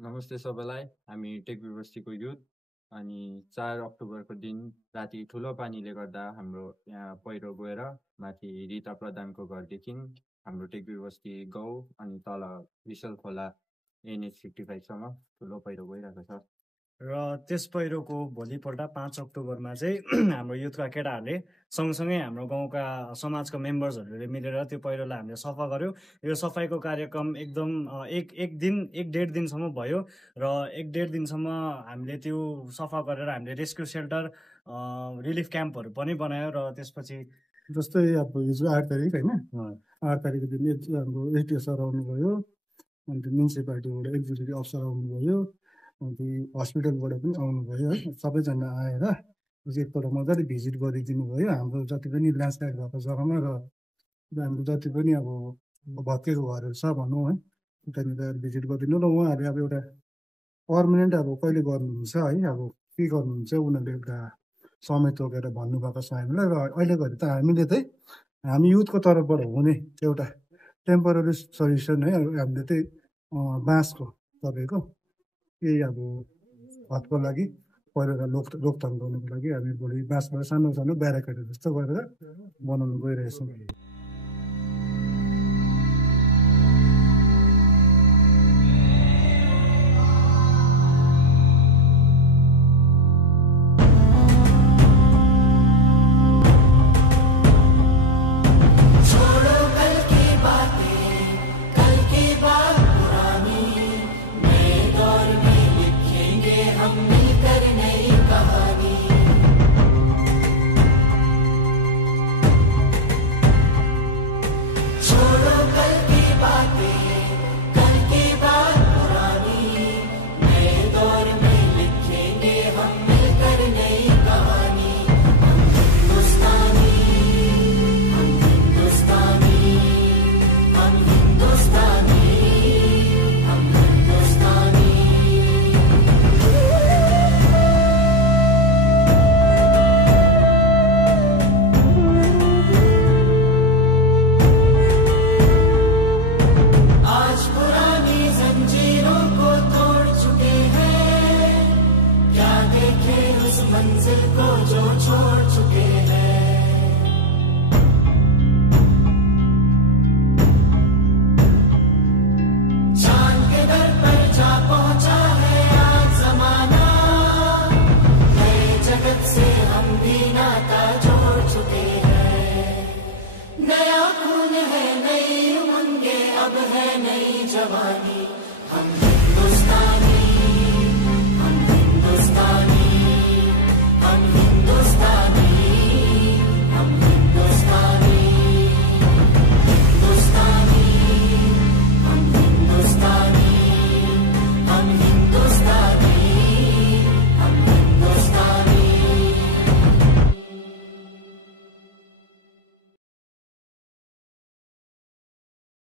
नमस्ते सबैलाई। हामी टेक बस्तीको युथ अनि 4 अक्टोबरको दिन राति ठुलो पानीले गर्दा हाम्रो यहाँ पहिरो गएर माथि रिता प्रधानको घरदेखि हाम्रो टेक बस्ती गाउँ अनि तल विशाल खोला NH 55 सम्म ठुलो पहिरो गइरहेको छ। र त्यस पहिरोको भोलिपल्ट 5 अक्टोबरमा चाहिँ हाम्रो युथका केटाहरूले सँगसँगै हाम्रो गाउँका समाजका मेम्बर्सहरूले मिलेर त्यो पहिरोलाई हामीले सफा गर्यो। यो सफाइको कार्यक्रम एकदम एक डेढ दिनसम्म भयो र एक डेढ दिनसम्म हामीले त्यो सफा गरेर हामीले रेस्क्यु सेल्टर रिलिफ क्याम्पहरू पनि बनायो। र त्यसपछि जस्तै अब हिजो 8 तारिक होइन, 8 तारिकको दिन हाम्रो एसडिओ सर आउनुभयो, अन्त म्युनिसिपालिटीबाट एक्जिक्युटिभ अफिसर आउनुभयो, अन्त हस्पिटलबाट पनि आउनुभयो है। सबैजना आएर एकपल्ट मजाले भिजिट गरिदिनु भयो हाम्रो जति पनि ल्यान्डस्लाइड भएको जग्गामा र हाम्रो जति पनि अब भत्केको घरहरू छ भनौँ है, त्यहाँनिर भिजिट गरिदिनु र उहाँहरूले अब एउटा पर्मानेन्ट अब कहिले गर्नुहुन्छ है, अब के गर्नुहुन्छ उनीहरूले एउटा समय तोकेर भन्नुभएको छ हामीलाई। र अहिले घरि त हामीले चाहिँ हामी युथको तर्फबाट हुने एउटा टेम्पोररी सल्युसन है, हामीले चाहिँ बाँसको तपाईँको केही अब हदको लागि पहिरोलाई रोकथाम गर्नुको लागि हामी भोलि बाँसबाट सानो सानो ब्यारेकेडहरू जस्तो गरेर बनाउनु गइरहेछौँ। मंजिल को जो छोड़ चुके हैं, चांद के दर पर जा पहुंचा है आज जमाना, नए जगत से हम भी नाता जोड़ चुके हैं। नया खून है, नई उमंगे, अब है नई जवानी, हम